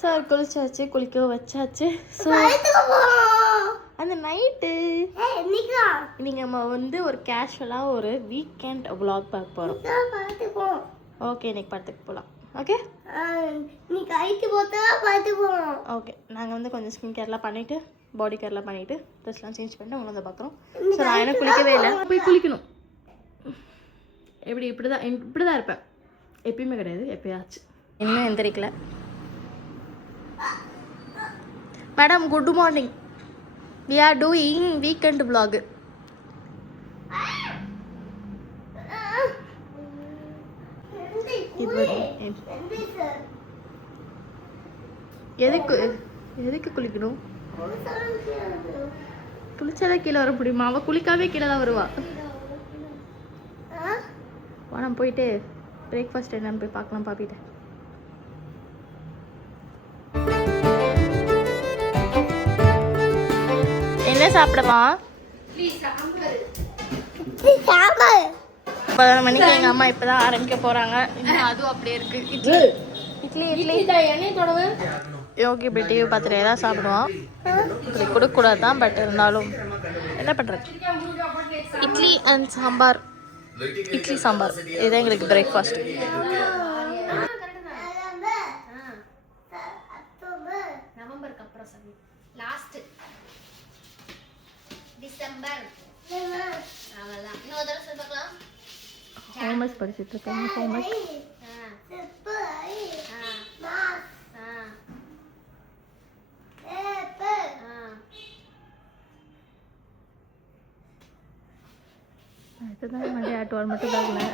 Sir குளிச்சாச்சு, குளிக்க வச்சாச்சு. So அந்த நைட்டு இன்னைக்கு நம்ம வந்து ஒரு கேஷுவலாக ஒரு வீக்கெண்ட் விலாக் பார்க்க போகிறோம். ஓகே, இன்னைக்கு படத்துக்கு போகலாம். ஓகே ஓகே, நாங்கள் வந்து கொஞ்சம் ஸ்கின் கேர்லாம் பண்ணிவிட்டு பாடி கேர்லாம் பண்ணிவிட்டு ட்ரெஸ்லாம் சேஞ்ச் பண்ணிட்டு உங்களை வந்து பார்க்குறோம். ஸோ நான் என்ன குளிக்கவே இல்லை, போய் குளிக்கணும். இப்படி தான் இருப்பேன், எப்பயுமே கிடையாது, எப்பயாச்சும். இன்னும் எந்திரிக்கல. Madam good morning, we are doing weekend vlog. எதுக்கு குளிக்கணும்? குளிச்சாதான் கீழே வர முடியுமா? அவ குளிக்காவே கீழே தான் வருவா. நம்ம போயிட்டு பிரேக்ஃபாஸ்ட் என்னன்னு போய் பார்க்கலாம் பாப்பிட்ட. என்ன சாப்பிடமா? 11 மணிக்கு எங்கள் அம்மா இப்போ தான் ஆரம்பிக்க போகிறாங்க. இன்னும் அதுவும் அப்படியே இருக்குது. இட்லி யோகி இப்படி டிவி பார்த்துட்டு தான் சாப்பிடுவான். இப்படி கொடுக்கக்கூடாது தான், பட் இருந்தாலும் என்ன பண்ணுறது. இட்லி அண்ட் சாம்பார், இட்லி சாம்பார், இதுதான் எங்களுக்கு பிரேக்ஃபாஸ்ட். நவம்பருக்கு அப்புறம் சொல்லி லாஸ்ட் டிசம்பர் அவ்வளோதான். இன்னொரு தடவை சொல்லி பார்க்கலாம். ஹோம்ஒர்க் படிச்சுட்டு இருக்கேன். ஹோம்ஒர்க் இதுதான் மண்டே ஆட்டுவார் மட்டும் தான் இல்லை.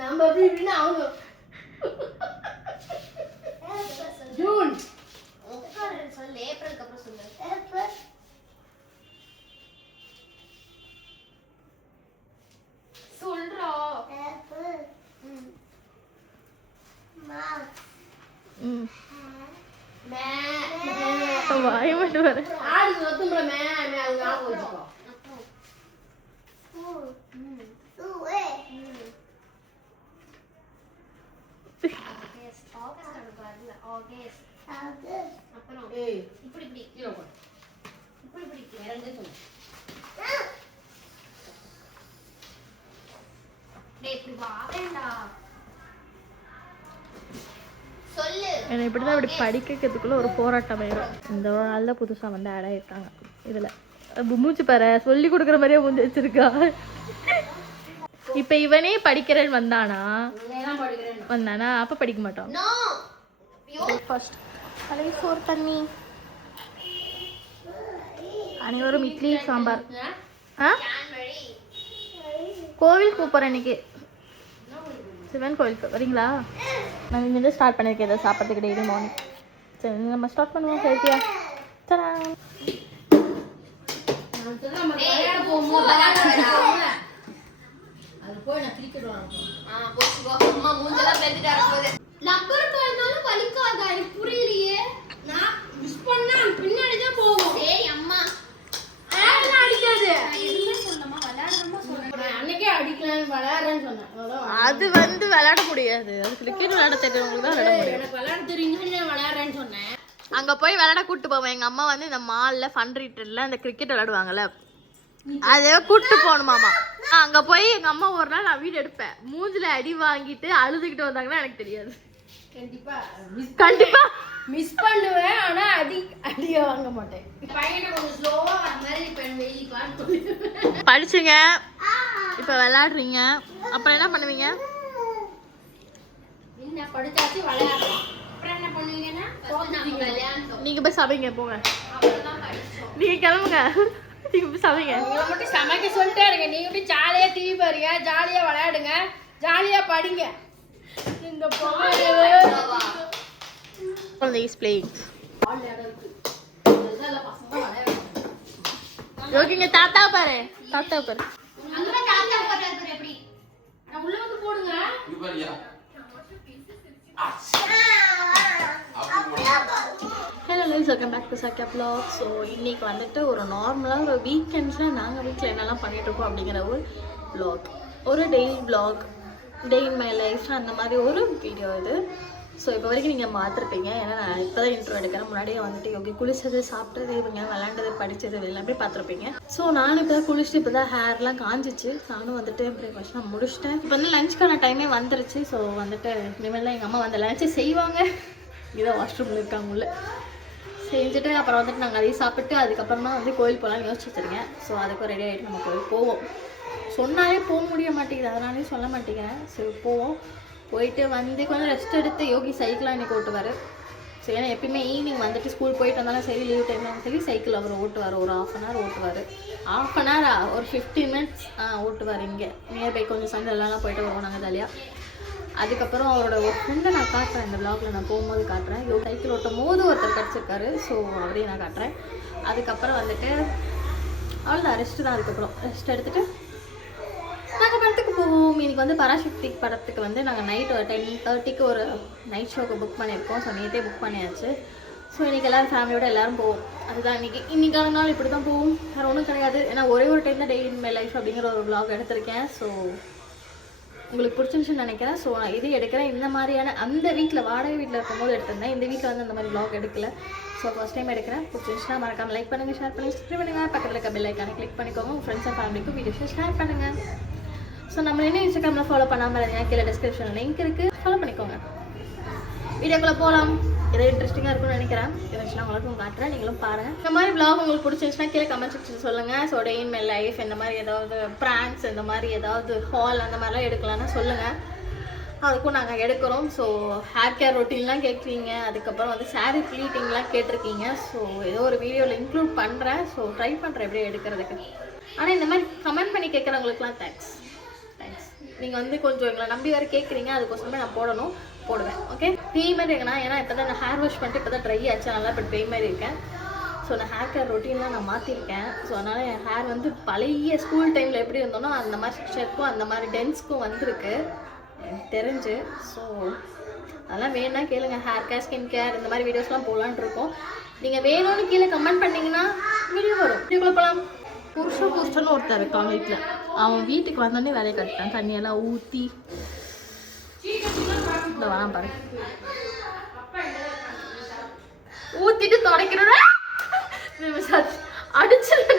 நம்ம எப்படி இப்படின்னா அவங்க ஜூன் சொல்லு, ஏப்ரலுக்கு அப்புறம் சொல்லு. வாய் மட்டும் வர என்னை இப்படிதான் இப்படி படிக்கிறதுக்குள்ள ஒரு போராட்டம் ஆயிடும். இந்த நாளில் புதுசாக வந்து ஆட் ஆகிருக்காங்க இதில். மூச்சு பாரு, சொல்லி கொடுக்குற மாதிரியே மூஞ்சி வச்சிருக்கா. இப்போ இவனே படிக்கிறேன்னு வந்தானா அப்போ படிக்க மாட்டான். ஃபர்ஸ்ட் கலை சோறு தண்ணி. அனைவரும் இட்லி சாம்பார். கோவில் கூப்பிட்றேன் இன்னைக்கு, சிவன் கோவிலுக்கு வரீங்களா? நான் இங்கேருந்து ஸ்டார்ட் பண்ணியிருக்கேன் இதை சாப்பிட்றதுக்கு டெய்லி மார்னிங். சரி நம்ம ஸ்டார்ட் பண்ணுவோம். ஹெல்த்தியா சரா புரியலையே. நான் மிஸ் பண்ணா பின்னாடி தான் போவோம். ஏய் அம்மா அது வந்து விளையாட முடியாது. அது கிரிக்கெட் விளையாட தெரிஞ்சவங்களுக்கு தான் விளையாட முடியும். எனக்கு விளையாட தெரியும், விளையாடுறேன்னு சொன்னேன். அங்கே போய் விளையாட கூப்பிட்டு போவேன். எங்கள் அம்மா வந்து இந்த மாலில் ஃபன் ரீட்டரில் அந்த கிரிக்கெட் விளையாடுவாங்கல்ல, அதை கூப்பிட்டு போகணுமாமா. அங்கே போய் எங்கள் அம்மா ஒரு நாள் நான் வீடு எடுப்பேன், மூஞ்சில் அடி வாங்கிட்டு அழுதுகிட்டு வந்தாங்கன்னா எனக்கு தெரியாது. கண்டிப்பா மிஸ் பண்ணுவேன், ஆனா அடிய வாங்க மாட்டேன். பையனை கொஞ்சம் ஸ்லோவா வர மாதிரி படிச்சுங்க, இப்போ விளையாடுறீங்க, அப்புறம் என்ன பண்ணுவீங்க? என்ன படிச்சாச்சு விளையாடுறோம், அப்புறம் என்ன பண்ணுவீங்கன்னா நீங்க போய் சமைங்க, போங்க, நீங்க கிளம்புங்க, நீங்க போய் சமைங்க. உங்களை மட்டும் சமைக்க சொல்லிட்டே இருங்க. நீங்க மட்டும் ஜாலியா டிவி பாருங்க, ஜாலியா விளையாடுங்க, ஜாலியா படிங்க. இந்த is playing. யோகிங்க தாத்தா பாரு, தாத்தா பாரு. அங்க தாத்தா பாரு எப்படி? நான் உள்ள வந்து போடுங்க. Hello guys, welcome back to Sakya vlog. So இன்னைக்கு வந்துட்டு ஒரு நார்மலாக ஒரு வீக்கெண்ட்ஸில் நாங்கள் வீட்டில் என்னெல்லாம் பண்ணிட்டு இருக்கோம் அப்படிங்கிற ஒரு vlog, ஒரு daily vlog, day in my life, அந்த மாதிரி ஒரு வீடியோ இது. ஸோ இப்போ வரைக்கும் நீங்கள் பார்த்துருப்பீங்க. ஏன்னா நான் இப்போ தான் இன்ட்ரோ எடுக்கிறேன். முன்னாடியே வந்துட்டு யோகி குளிச்சது, சாப்பிட்டது, இவங்க விளாண்டது, படித்தது எல்லாமே பார்த்துருப்பீங்க. ஸோ நானும் இப்போ தான் குளிச்சுட்டு இப்போ தான் ஹேர்லாம் காஞ்சிச்சு. நானும் வந்துட்டு பிரேக்ஃபாஸ்ட்லாம் முடிச்சிட்டேன். இப்போ வந்து லஞ்சுக்கான டைமே வந்துருச்சு. ஸோ வந்துட்டு இனிமேல் எங்கள் அம்மா வந்து லஞ்சு செய்வாங்க. இதான் வாஷ்ரூமில் இருக்காங்க உள்ள செஞ்சுட்டு அப்புறம் வந்துட்டு நாங்கள் அதையும் சாப்பிட்டு அதுக்கப்புறமா வந்து கோயில் போகலான்னு யோசிச்சு வச்சுருக்கேன். ஸோ அதுக்கும் ரெடி ஆகிட்டு நம்ம கோயில் போவோம். சொன்னாலே போக முடிய மாட்டேங்குது, அதனாலே சொல்ல மாட்டேங்கிறேன். ஸோ போவோம். போயிட்டு வந்து கொஞ்சம் ரெஸ்ட் எடுத்து யோகி சைக்கிளாக இன்றைக்கி ஓட்டுவார். ஸோ ஏன்னா எப்பயுமே ஈவினிங் வந்துட்டு ஸ்கூல் போயிட்டு வந்தாலும் சரி, லீவ் டைம்லாம் சரி, சைக்கிள் அவர் ஓட்டுவார். ஒரு 1/2 hour ஓட்டுவார். 1/2 hour ஒரு 15 minutes ஓட்டுவார். இங்கே நியர்பை கொஞ்சம் சண்டெல்லாம் போயிட்டு வருவோம் நாங்கள் ஜாலியாக. அதுக்கப்புறம் அவரோட ஒரு ஃப்ரெண்டை நான் காட்டுறேன். இந்த வ்ளாகில் நான் போகும்போது காட்டுறேன். சைக்கிள் ஓட்டும் போது ஒருத்தர் கிடச்சிருக்காரு. ஸோ அவரையும் நான் காட்டுறேன். அதுக்கப்புறம் வந்துட்டு அவ்வளோதான், ரெஸ்ட்டு தான். அதுக்கப்புறம் ரெஸ்ட் எடுத்துகிட்டு நாங்கள் படத்துக்கு போவோம். இன்னைக்கு வந்து பராசக்தி படத்துக்கு வந்து நாங்கள் நைட் ஒரு 10:30 ஒரு நைட் ஷோக்கு புக் பண்ணியிருக்கோம். ஸோ நேற்றே புக் பண்ணியாச்சு. ஸோ இன்றைக்கி எல்லோரும் ஃபேமிலியோடு எல்லோரும் போவோம். அதுதான் இன்றைக்கான நாள் இப்படி தான் போவோம். வேறு ஒன்றும் கிடையாது. ஏன்னா ஒரே ஒரு டைம் தான் டே இன் மை லைஃப் அப்படிங்கிற ஒரு வ்ளாக் எடுத்திருக்கேன். ஸோ உங்களுக்கு பிடிச்சிருந்துச்சுன்னு நினைக்கிறேன். ஸோ நான் இது எடுக்கிறேன். இந்த மாதிரியான அந்த வீட்டில் வாடகை வீட்டில் இருக்கும்போது எடுத்திருந்தேன். இந்த வீட்டில் வந்து அந்த மாதிரி வ்ளாக் எடுக்கல. ஸோ ஃபஸ்ட் டைம் எடுக்கிறேன். பிடிச்சிருந்துச்சுன்னா மறக்காமல் லைக் பண்ணுங்கள், ஷேர் பண்ணி சப்ஸ்கிரைப் பண்ணுங்கள். பக்கத்தில் இருக்க பெல் ஐக்கானை கிளிக் பண்ணிக்கோங்க. உங்கள் ஃப்ரெண்ட்ஸ் அண்ட் ஃபேமிலிக்கும் வீடியோஸை ஷேர் பண்ணுங்கள். ஸோ நம்ம இன்னும் இன்ஸ்டாகிராமில் ஃபாலோ பண்ணாமல் இருந்தீங்கன்னா கீழே டிஸ்கிரிப்ஷனில் லிங்க் இருக்குது, ஃபாலோ பண்ணிக்கோங்க. வீடியோக்குள்ளே போகலாம். எதாவது இன்ட்ரெஸ்டிங்காக இருக்கும்னு நினைக்கிறேன். இருந்துச்சுன்னா உங்களுக்கும் காட்டுறேன், நீங்களும் பாருங்கள். இந்த மாதிரி வ்ளாக் உங்களுக்கு பிடிச்சிருந்துச்சுன்னா கீழே கமெண்ட் செக்ஷன் சொல்லுங்கள். So day in my life இந்த மாதிரி ஏதாவது ப்ராங்க்ஸ், இந்த மாதிரி ஏதாவது ஹால் அந்த மாதிரிலாம் எடுக்கலாம்னா சொல்லுங்கள். அதுக்கும் நாங்கள் எடுக்கிறோம். ஸோ ஹேர் கேர் ரொட்டீன்லாம் கேட்குறீங்க. அதுக்கப்புறம் வந்து சாரீ ப்ளீட்டிங்லாம் கேட்டிருக்கீங்க. ஸோ ஏதோ ஒரு வீடியோவில் இன்க்ளூட் பண்ணுறேன். ஸோ ட்ரை பண்ணுறேன் எப்படி எடுக்கிறதுக்கு. ஆனால் இந்த மாதிரி கமெண்ட் பண்ணி கேட்குறவங்களுக்குலாம் தேங்க்ஸ். நீங்கள் வந்து கொஞ்சம் எங்களை நம்பி வேறு கேட்குறீங்க. அதுக்கோசமே நான் போடுவேன். ஓகே, பேய் மாதிரி இருக்கேன்னா, ஏன்னா இப்போ தான் நான் ஹேர் வாஷ் பண்ணிட்டு இப்போ தான் ட்ரை ஆச்சு. அதனால் இப்போ பேய் மாதிரி இருக்கேன். ஸோ நான் ஹேர் கேர் ரொட்டீன்லாம் நான் மாற்றிருக்கேன். ஸோ அதனால் என் ஹேர் வந்து பழைய ஸ்கூல் டைமில் எப்படி இருந்தோனோ அந்த மாதிரி ஸ்ட்ரக்சருக்கும் அந்த மாதிரி டென்ஸ்க்கும் வந்திருக்கு எனக்கு தெரிஞ்சு. ஸோ அதெல்லாம் வேணும்னா கேளுங்க. ஹேர் கேர், ஸ்கின் கேர் இந்த மாதிரி வீடியோஸ்லாம் போகலான்னு இருக்கோம். நீங்கள் வேணும்னு கீழே கமெண்ட் பண்ணிங்கன்னா வீடியோ வரும். வீடியோக்குள்ளே போகலாம். புருஷன்னு ஒருத்தர் இருக்கான் வீட்டில். அவன் வீட்டுக்கு வந்தோடனே வேலையை கட்டிட்டான். தண்ணியெல்லாம் ஊற்றி இந்த வரான் பாரு. ஊற்றிட்டு தொடக்கிறோட அடிச்சிருக்க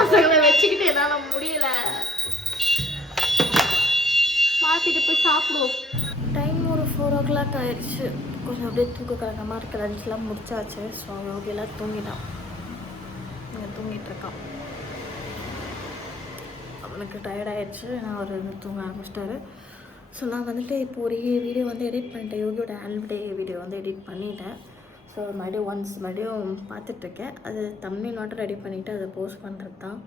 பசங்களை வச்சுக்கிட்டு என்னால் முடியல. மாற்றிட்டு போய் சாப்பிடுவோம். டைம் ஒரு 4 o'clock ஆயிடுச்சு. கொஞ்சம் அப்படியே தூக்க கலக்கமாக இருக்க. லஞ்செலாம் முடிச்சாச்சு. ஸோ யோகியெல்லாம் தூங்கிட்டான். இங்கே தூங்கிட்டுருக்கான். அவனுக்கு டயர்டாயிடுச்சு. நான் அவர் வந்து தூங்க ஆரம்பிச்சிட்டாரு. ஸோ நான் வந்துட்டு இப்போ ஒரு வீடியோ வந்து எடிட் பண்ணிட்டேன். யோகியோட ஆனுவல் டே வீடியோ வந்து எடிட் பண்ணிட்டேன். ஸோ மறுபடியும் பார்த்துட்ருக்கேன். அது தம்ப்நெயில் மட்டும் ரெடி பண்ணிவிட்டு அதை போஸ்ட் பண்ணுறது தான்.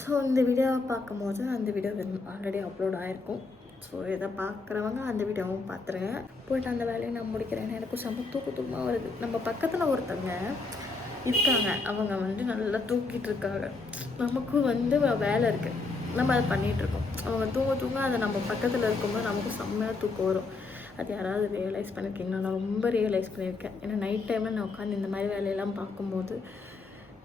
ஸோ இந்த வீடியோவை பார்க்கும்போது அந்த வீடியோ ஆல்ரெடி அப்லோட் ஆகிருக்கும். ஸோ இதை பார்க்குறவங்க அந்த வீடியோவும் பார்த்துருங்க. போய்ட்டு அந்த வேலையை நான் முடிக்கிறேன். எனக்கும் செம்ம தூக்கமாக வருது. நம்ம பக்கத்தில் ஒருத்தவங்க இருக்காங்க. அவங்க வந்து நல்லா தூக்கிட்டு இருக்காங்க. நமக்கும் வந்து வேலை இருக்குது, நம்ம அதை பண்ணிகிட்ருக்கோம். அவங்க தூங்க அதை நம்ம பக்கத்தில் இருக்கும்போது நமக்கும் செம்மையாக தூக்கம் வரும். அது யாராவது ரியலைஸ் பண்ணியிருக்கீங்களா? நான் ரொம்ப ரியலைஸ் பண்ணியிருக்கேன். ஏன்னா நைட் டைமில் நான் உட்காந்து இந்த மாதிரி வேலையெல்லாம் பார்க்கும்போது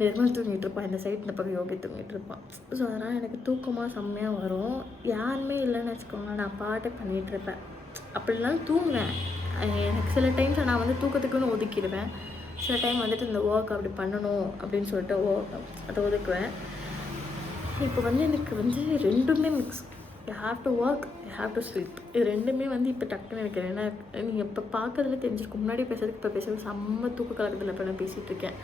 நிர்மல் தூங்கிட்டு இருப்பான், இந்த சைட் இந்த பக்கம் யோகி தூங்கிட்டு இருப்பான். ஸோ அதனால் எனக்கு தூக்கமாக செம்மையாக வரும். யாருமே இல்லைன்னு வச்சுக்கோங்க, நான் பாட்டு பண்ணிகிட்ருப்பேன். அப்படிலாம் தூங்குவேன். எனக்கு சில டைம்ஸ் நான் வந்து தூக்கத்துக்குன்னு ஒதுக்கிடுவேன். சில டைம் வந்துட்டு இந்த ஒர்க் அப்படி பண்ணணும் அப்படின்னு சொல்லிட்டு அதை ஒதுக்குவேன். இப்போ வந்து எனக்கு வந்து ரெண்டுமே mix. You have to work, you have to sleep. இது ரெண்டுமே வந்து இப்போ டக்குன்னு எனக்கு ஏன்னா நீங்கள் இப்போ பார்க்கறதுல தெரிஞ்சிருக்கும். முன்னாடி பேசுறதுக்கு இப்போ பேசுறது செம்ம தூக்க கலக்கத்தில் இப்போ நான் பேசிகிட்டு இருக்கேன்.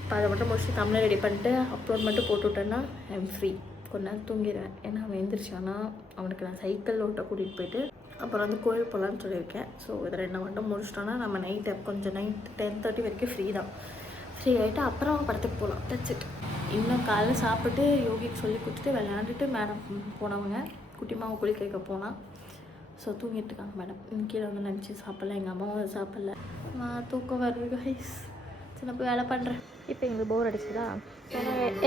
இப்போ அதை மட்டும் முடிச்சு தமிழில் ரெடி பண்ணிட்டு அப்லோட் மட்டும் போட்டு விட்டேன்னா ஐம் ஃப்ரீ. கொஞ்ச நேரம் தூங்கிடுவேன். ஏன்னா அவன் எழுந்திரிச்சானா அவனுக்கு நான் சைக்கிள் ஓட்ட கூட்டிகிட்டு போயிட்டு அப்புறம் வந்து கோயில் போகலான்னு சொல்லியிருக்கேன். ஸோ இதை 2 மட்டும் முடிச்சிட்டோன்னா நம்ம நைட்டு கொஞ்சம் நைட் 10:30 வரைக்கும் ஃப்ரீ தான். ஃப்ரீ ஆகிட்டு அப்புறம் படத்துக்கு போகலாம். தச்சுட்டு இன்னும் காலையில் சாப்பிட்டு யோகிக்கு சொல்லி கொடுத்துட்டு விளையாண்டுட்டு மேடம் போனவங்க குட்டிமாவை குளிக்க வைக்க போனால். ஸோ தூங்கிட்டு இருக்காங்க மேடம். கீழே வந்து நினச்சி சாப்பிட்ல. எங்கள் அம்மாவும் அதை சாப்பிட்ல. நான் தூக்கம் வருது கைஸ். சின்ன போய் வேலை பண்ணுறேன். இப்போ எங்களுக்கு போர் அடிச்சுதா.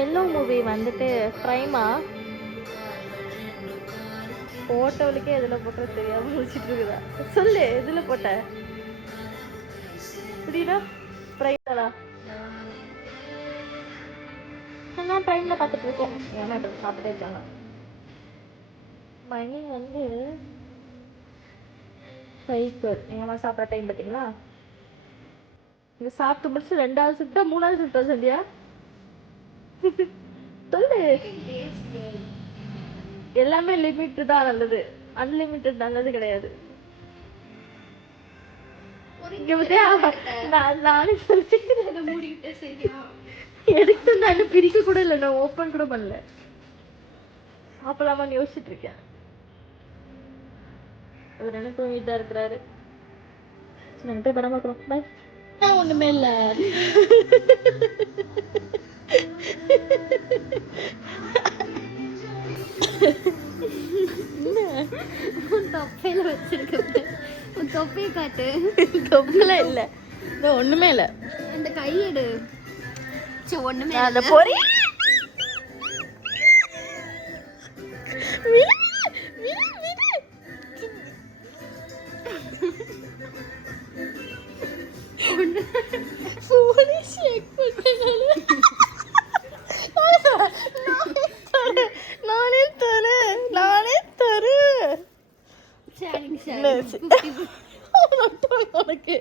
எல்லோ மூவி வந்துட்டு ப்ரைமா போட்டவளுக்கே எதில் போட்டது தெரியாமல் முடிச்சுட்டு இருக்குதா? சொல்லு, எதில் போட்ட புரியுதா? ப்ரைமாலா டைமில் பார்த்துட்டு இருக்கேன். ஏன்னா இப்போ சாப்பிட்டே இருக்காங்க. மணி வந்து 5. ஏமா சாப்பிட்ற டைம் பார்த்தீங்களா? இங்கே சாப்பிட்டு முடிச்சு 2வது ஷிஃப்ட்டா 3வது ஷிஃப்ட்டா சந்தியா? சொல்லு. எல்லாமே லிமிட் தான் நல்லது, அன்லிமிட்டட் நல்லது கிடையாது. நானே எடுத்து நான் பிரிக்க கூட இல்லை, நான் ஓப்பன் கூட பண்ணல. சாப்பிடலாமான்னு யோசிச்சுட்டு இருக்கேன். அவர் என்ன தூங்கிட்டு தான் இருக்கிறாரு. நாங்கள் போய் படம் பார்க்குறோம். பாய். ஒண்ணுமே இல்லை. தொப்பையில வச்சிருக்க தொப்பையை காட்டு. தொப்பையில இல்ல, ஒண்ணுமே இல்ல. அந்த கையெடு. ஒண்ணுமே அந்த பொறி உனக்கு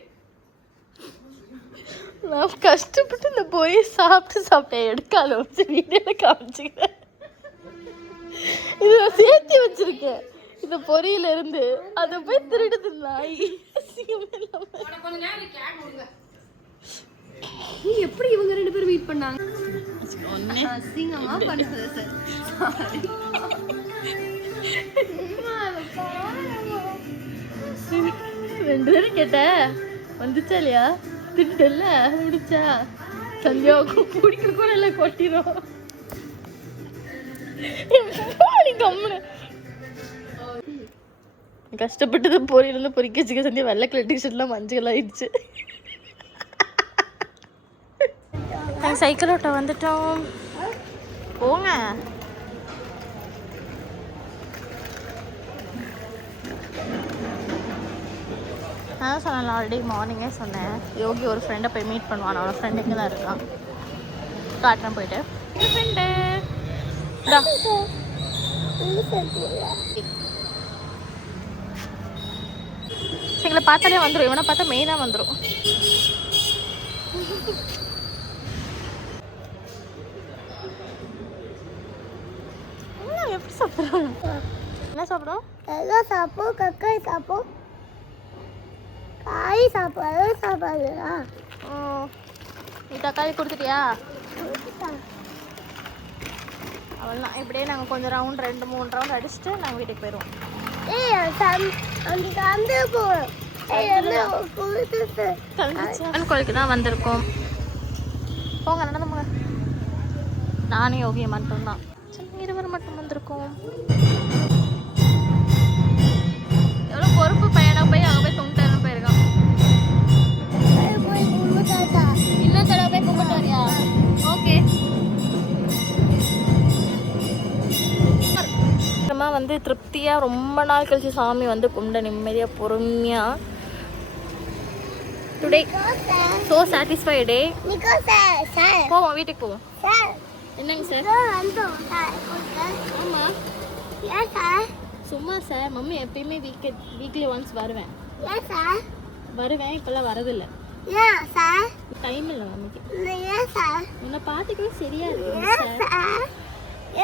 நான் கஷ்டப்பட்டு இந்த போய் சாப்பிட்டேன். எடுக்காத வீடியோல காமிச்சுக்கிறேன். இது சேர்த்து வச்சிருக்கேன். இந்த பொரியில இருந்து அதை போய் திருடுது நாய். எப்படி இவங்க 2 பேரும் வெயிட் பண்ணாங்க? அசிங்கமா பண்ணுது சார். ரெண்டு பேரும் கேட்ட வந்துச்சா இல்லையா? திட்டல முடிச்சா? சந்தியாவுக்கு பிடிக்க கூட இல்லை, கொட்டிடும். கஷ்டப்பட்டது பொரியிலிருந்து பொறிக்க வச்சுக்க சந்தியா வெள்ளை கலர் டிஷர்ட்லாம் மஞ்சள் ஆயிடுச்சு. சைக்கிள் ஓட்ட வந்துட்டோம். போங்க. நான் சொன்னேன் ஆல்ரெடி மார்னிங்கே சொன்னேன், யோகி ஒரு ஃப்ரெண்டை போய் மீட் பண்ணுவான். அவனோட ஃப்ரெண்ட் இங்கே தான் இருக்கான். காட்டுறேன் போயிட்டு. ஃப்ரெண்டு எங்களை பார்த்தாலே வந்துடும். இவனை பார்த்தா மெயினாக வந்துடும். எப்படி சாப்பிட்றோம்? என்ன சாப்பிடும்? எல்லாம் சாப்பிடும். கக்காய் சாப்பிடும். காய் சாப்பாடு சாப்பாடுடா. நீ தக்காளி கொடுத்துட்டியா? அவ்வளோதான். இப்படியே நாங்கள் கொஞ்சம் ரவுண்ட் 2-3 ரவுண்ட் அடிச்சுட்டு நாங்கள் வீட்டுக்கு போயிடுவோம். கோயிலுக்கு தான் வந்திருக்கோம். போங்க, நடந்து போங்க. நானும் யோகியை மட்டும்தான், இருவர் மட்டும் வந்திருக்கோம். எவ்வளோ பொறுப்பு பையனா போய் அங்கே போய் தொங்கிட்டு போயிருக்கான். இன்னும் தடவை போய் கும்பிட்டு வரியா? ஓகே. நம்ம வந்து திருப்தியாக ரொம்ப நாள் கழிச்சு சாமி வந்து கும்பிட நிம்மதியாக பொறுமையாக. டுடே ஸோ சாட்டிஸ்ஃபைட் டே. போவோம், வீட்டுக்கு போவோம். என்னங்க சார்? ஆமாம் சும்மா சார். மம்மி எப்பயுமே வீக்லி ஒன்ஸ் வருவேன். வருவேன், இப்போல்லாம் வரதில்லை. டைம் இல்லை மம்மிக்கு. உன்னை பார்த்துக்கவே சரியா இருக்கு சார்.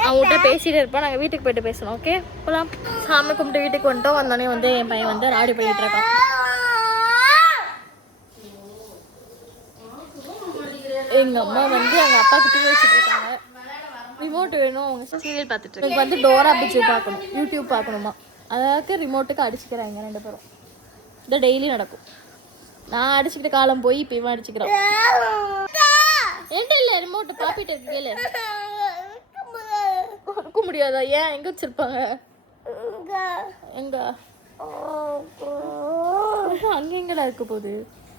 அவங்ககிட்ட பேசிகிட்டே இருப்போம். நாங்கள் வீட்டுக்கு போயிட்டு பேசணும். ஓகே போகலாம். சாமி கும்பிட்டு வீட்டுக்கு வந்துட்டோம். வந்தோடனே வந்து என் பையன் வந்து ராடி பண்ணிட்டு இருக்கான். எங்கள் அம்மா வந்து எங்கள் அப்பா கிட்டே வச்சுட்டு இருக்காங்க. ரிமோட் வேணும், அவங்க சீரியல் பார்த்துட்டு எனக்கு வந்து டோரா பிச்சு பார்க்கணும், யூடியூப் பார்க்கணுமா. அதாவது ரிமோட்டுக்கு அடிச்சுக்கிறாங்க 2 பேரும். இதை டெய்லி நடக்கும். நான் அடிச்சுக்கிட்ட காலம் போய் இப்போ இவன் அடிச்சுக்கிறான். என்கிட்ட இல்லை ரிமோட்டு, பாப்பிட்டு இருக்கு. கேளு. இருக்க முடியாதா? ஏன்? எங்கே வச்சிருப்பாங்க? எங்க அங்கே எங்கடா இருக்க போகுது?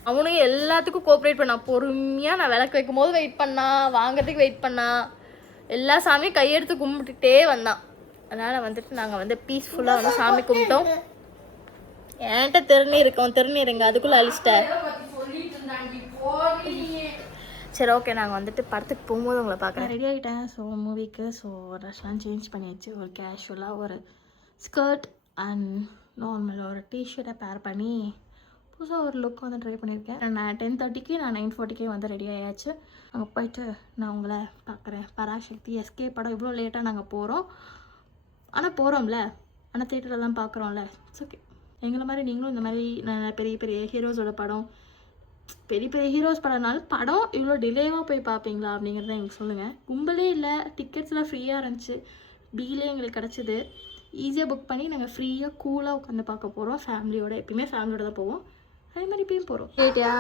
அவனும் எல்லாத்துக்கும் கோஆப்ரேட் பண்ணான். பொறுமையாக நான் விளக்கு வைக்கும் போது வெயிட் பண்ணான், வாங்கிறதுக்கு வெயிட் பண்ணான். எல்லா சாமியும் கையெடுத்து கும்பிட்டுட்டே வந்தான். அதனால் வந்துட்டு நாங்கள் வந்து பீஸ்ஃபுல்லாக வந்து சாமி கும்பிட்டோம். என்கிட்ட திருநீர் இருக்கோம், திருநீருங்க அதுக்குள்ளே அழிச்சிட்டேன். சரி ஓகே, நாங்கள் வந்துட்டு படத்துக்கு போகும்போது உங்களை பார்க்குறேன். ரெடி ஆகிட்டேன். ஸோ மூவிக்கு ட்ரெஸ்லாம் சேஞ்ச் பண்ணியாச்சு. ஒரு கேஷுவலாக ஒரு ஸ்கர்ட் அண்ட் நார்மல் ஒரு டிஷர்ட்டை பேர் பண்ணி புதுசாக ஒரு லுக் வந்து ட்ரை பண்ணியிருக்கேன். நான் 10:30க்கு நான் 9:40 வந்து ரெடி ஆயாச்சு. அங்கே போயிட்டு நான் உங்களை பார்க்குறேன். பராசக்தி எஸ்கே படம் இவ்வளோ லேட்டாக நாங்கள் போகிறோம். ஆனால் போகிறோம்ல, ஆனால் தேட்டரில் தான் பார்க்குறோம்ல. It's okay. எங்களை மாதிரி நீங்களும் இந்த மாதிரி பெரிய பெரிய ஹீரோஸோட படம், பெரிய பெரிய ஹீரோஸ் படம்னாலும் படம் இவ்வளோ டிலேவாக போய் பார்ப்பீங்களா அப்படிங்கிறத எங்களுக்கு சொல்லுங்கள். கும்பலே இல்லை, டிக்கெட்ஸ்லாம் ஃப்ரீயாக இருந்துச்சு, டீலே எங்களுக்கு கிடச்சிது. ஈஸியாக புக் பண்ணி நாங்கள் ஃப்ரீயாக கூலாக உட்காந்து பார்க்க போகிறோம். ஃபேமிலியோட, எப்பயுமே ஃபேமிலியோட தான் போவோம், அதே மாதிரி இப்பயும் போகிறோம். கேட்டியா?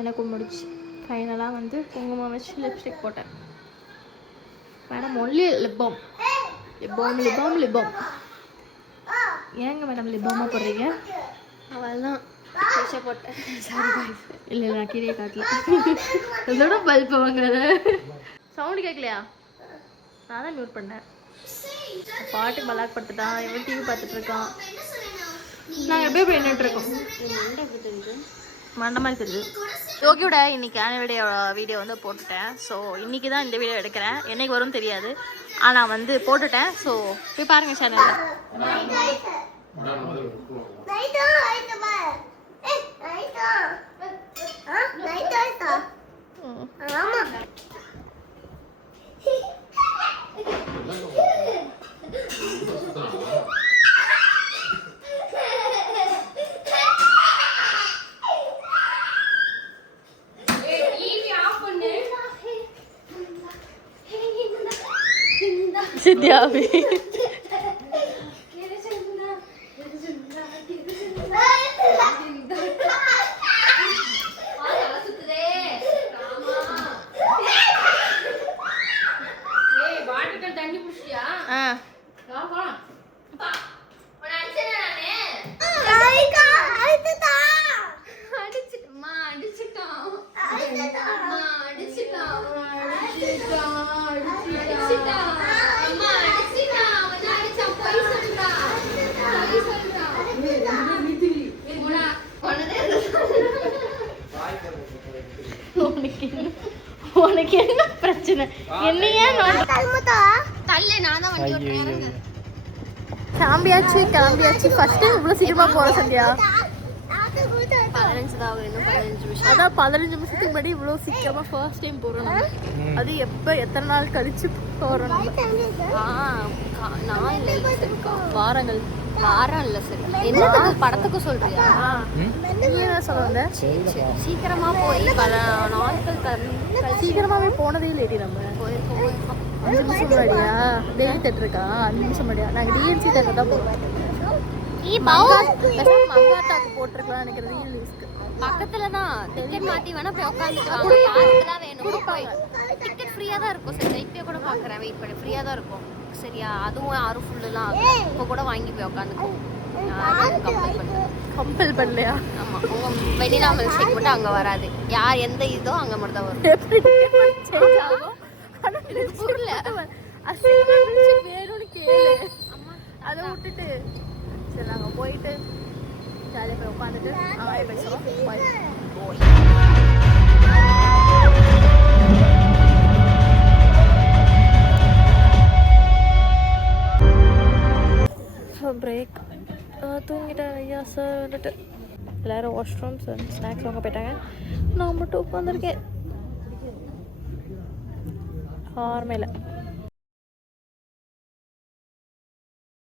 எனக்கு முடிச்சு ஃபைனலாக வந்து குங்குமம் வச்சு லிப்ஸ்டிக் போட்டேன். Madam only lip balm lip balm lip balm lip balm. ஏங்க மேடம் லிப்பாமாக போடுறீங்க? அவள் தான் போட்டேன். Sorry boys. இல்லை நான் கீழே காட்டல. அதோட பல்ப் வாங்குறத சவுண்டு கேட்கலையா? நான் தான் மியூட் பண்ணேன். பாட்டுக்கு பலாக் படுத்துட்டான், இவன் டிவி பார்த்துட்டு இருக்கான். நாங்கள் எப்படியும் போய் நின்றுட்டு இருக்கோம். மண்ட மாதிரி தெரியுது. யோகியோட இன்னைக்கு ஆனுவல் வீடியோ வந்து போட்டுட்டேன். ஸோ இன்னைக்கு தான் இந்த வீடியோ எடுக்கிறேன். என்னைக்கு வரும்னு தெரியாது, ஆனால் வந்து போட்டுட்டேன். ஸோ போய் பாருங்கள் சேனலில். சித்தியாவே தண்ணி குடிச்சியா? உனக்கு என்ன பிரச்சனை? என்னையே கிளம்பியாச்சு. ஃபர்ஸ்ட் டைம் இவ்வளோ சீக்கிரமா போற சந்தியா? 15 தான், இன்னும் 15 நிமிஷம். அதான் 15 நிமிஷத்துக்கு முன்னாடி இவ்வளோ சீக்கிரமா ஃபர்ஸ்ட் டைம் போறோம். அது எப்போ எத்தனை நாள் கழிச்சு போறோம்? வாரங்கள். வாரம் இல்லை, சரி. என்ன படத்துக்கு சொல்றியா? நீ என்ன சொல்லுங்க? சீக்கிரமா போய் பல நாட்கள் சீக்கிரமாவே போனதே இல்லைடி. நம்ம போயிருக்கோம் 5 நிமிஷம் முன்னாடியா? டெய்லி தேட்டர் இருக்கா? 5 நிமிஷம் முன்னாடியா? நாங்கள் டிஎன்சி தேட்டர் தான் போவோம். மங்காட்டாக்கு போட்டிருக்கலாம் நினைக்கிறது. ரிலீஸ்க்கு பக்கத்துல தான் டிக்கெட் மாட்டி வேணா போய் உட்காந்துக்கலாம். வேணும் போய் டிக்கெட் ஃப்ரீயாக தான் இருக்கும். சரி இப்போயே கூட பார்க்குறேன், வெயிட் பண்ணி ஃப்ரீயாக தான் இருக்கும். சரியா? அதுவும் யாரும் ஃபுல்லுலாம் இப்போ கூட வாங்கி போய் உட்காந்துக்கும். கம்பல் பண்ணலையா? ஆமாம், உங்கள் வெனிலா மில்க் ஷேக் மட்டும் அங்கே வராது. யார் எந்த இதோ அங்கே மட்டும் தான் வரும். வேணும்னு கேளு, அதை விட்டுட்டு சரி நாங்கள் போயிட்டு ஜாலியாக போய் உட்காந்துட்டு அங்கே பேசுகிறோம். பிரேக் தூங்கிட்டேன். ஐயா சார் வந்துட்டு எல்லோரும் வாஷ்ரூம்ஸ் அண்ட் ஸ்நாக்ஸ் வாங்க போயிட்டாங்க. நான் மட்டும் உட்காந்துருக்கேன். யாருமே இல்லை.